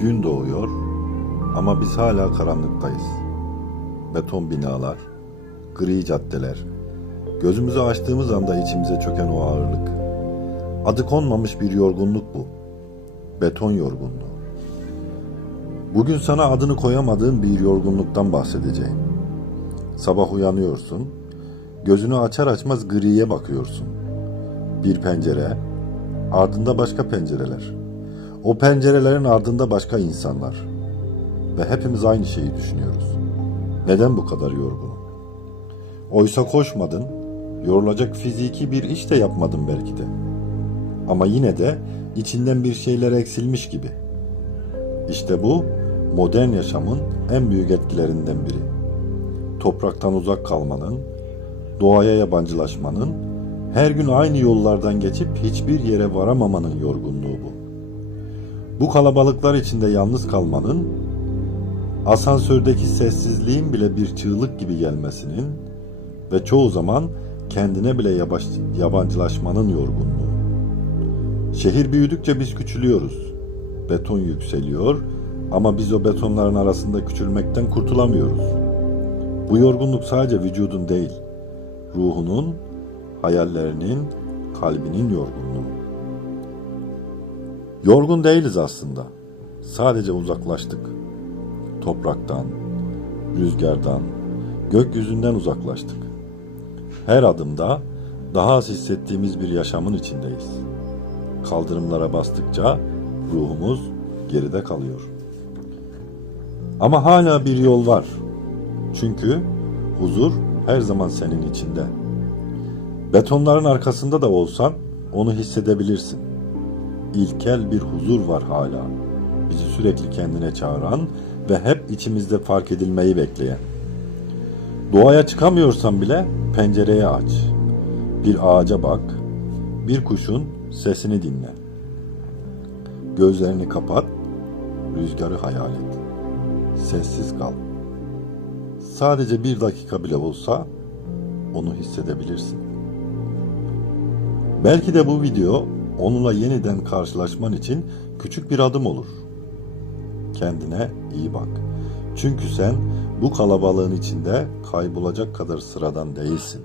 Gün doğuyor ama biz hala karanlıktayız. Beton binalar, gri caddeler. Gözümüzü açtığımız anda içimize çöken o ağırlık. Adı konmamış bir yorgunluk bu. Beton yorgunluğu. Bugün sana adını koyamadığın bir yorgunluktan bahsedeceğim. Sabah uyanıyorsun, gözünü açar açmaz griye bakıyorsun. Bir pencere, ardında başka pencereler. O pencerelerin ardında başka insanlar. Ve hepimiz aynı şeyi düşünüyoruz. Neden bu kadar yorgunum? Oysa koşmadın, yorulacak fiziki bir iş de yapmadın belki de. Ama yine de içinden bir şeyler eksilmiş gibi. İşte bu modern yaşamın en büyük etkilerinden biri. Topraktan uzak kalmanın, doğaya yabancılaşmanın, her gün aynı yollardan geçip hiçbir yere varamamanın yorgunluğu bu. Kalabalıklar içinde yalnız kalmanın, asansördeki sessizliğin bile bir çığlık gibi gelmesinin ve çoğu zaman kendine bile yabaş, yabancılaşmanın yorgunluğu. Şehir büyüdükçe biz küçülüyoruz. Beton yükseliyor ama biz o betonların arasında küçülmekten kurtulamıyoruz. Bu yorgunluk sadece vücudun değil, ruhunun, hayallerinin, kalbinin yorgunluğu. Yorgun değiliz aslında. Sadece uzaklaştık. Topraktan, rüzgardan, gökyüzünden uzaklaştık. Her adımda daha az hissettiğimiz bir yaşamın içindeyiz. Kaldırımlara bastıkça ruhumuz geride kalıyor. Ama hala bir yol var. Çünkü huzur her zaman senin içinde. Betonların arkasında da olsan onu hissedebilirsin. İlkel bir huzur var hala. Bizi sürekli kendine çağıran ve hep içimizde fark edilmeyi bekleyen. Doğaya çıkamıyorsan bile pencereye aç. Bir ağaca bak. Bir kuşun sesini dinle. Gözlerini kapat. Rüzgarı hayal et. Sessiz kal. Sadece bir dakika bile olsa onu hissedebilirsin. Belki de bu video onunla yeniden karşılaşman için küçük bir adım olur. Kendine iyi bak. Çünkü sen bu kalabalığın içinde kaybolacak kadar sıradan değilsin.